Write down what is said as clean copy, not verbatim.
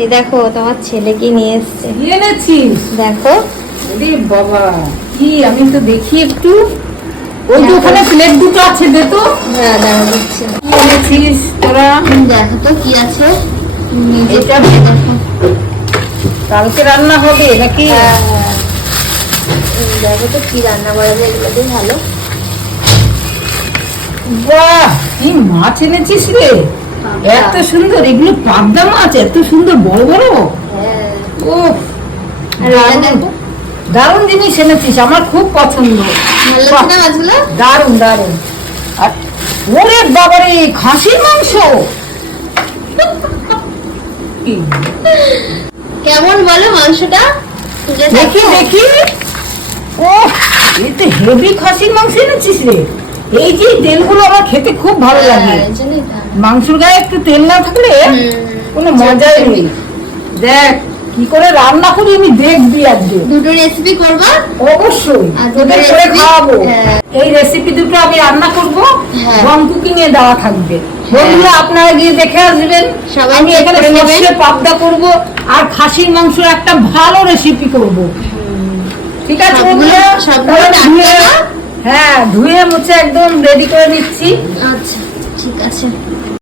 এই দেখো তোমার ছেলেকে নিয়ে এসছে। কি এনেছিস? দেখো। আরে বাবা, কি আমি তো দেখি একটু। ওই তো ওখানে প্লেট দুটো আছে, দে তো। হ্যাঁ দাঁড়া দিচ্ছি। কি এনেছিস তোরা? দেখো তো কি আছে। এটা দেখো। কালকে রান্না হবে নাকি? দেখো তো কি রান্না করা যায়, এগুলো দিয়ে ভালো। বাহ, কি মাছ এনেছিস রে! এত সুন্দর, এগুলো পাবদা মাছ, এত সুন্দর বড় বড়। হ্যাঁ। ও আর এটা দেখো। দারুণ জিনিস এনেছিস, আমার খুব পছন্দ। ভালো লাগছে না মাছগুলো? দারুণ দারুণ। আর ওরে বাবারে, খাসির মাংস! কেমন বলো মাংসটা? দেখি দেখি। ও, এই তো হেভি খাসির মাংস এনেছিস রে। এই যে তেলগুলো আমার খেতে খুব ভালো লাগে। মাংসের গায়ে একটু তেল না থাকলে কোনো মজাই নেই। দেখ কি করে রান্না করি, আমি দেখবি আজকে। দুটো রেসিপি করবা? অবশ্যই আর তোদের করে খাওয়াবো। হ্যাঁ। এই রেসিপি দুটো আমি রান্না করব, হ্যাঁ। হোম কুকিং এ দেওয়া থাকবে। বন্ধুরা আপনারা গিয়ে দেখে আসবেন। সবাই আমি check এখানে করে নেবেন। সর্ষে পাবদা করব আর খাসির মাংসের একটা ভালো রেসিপি করব। ঠিক আছে বন্ধুরা? সবগুলো তাহলে টাটকা? হ্যাঁ, ধুয়ে মুছে একদম রেডি করে নিচ্ছি। আচ্ছা ঠিক আছে।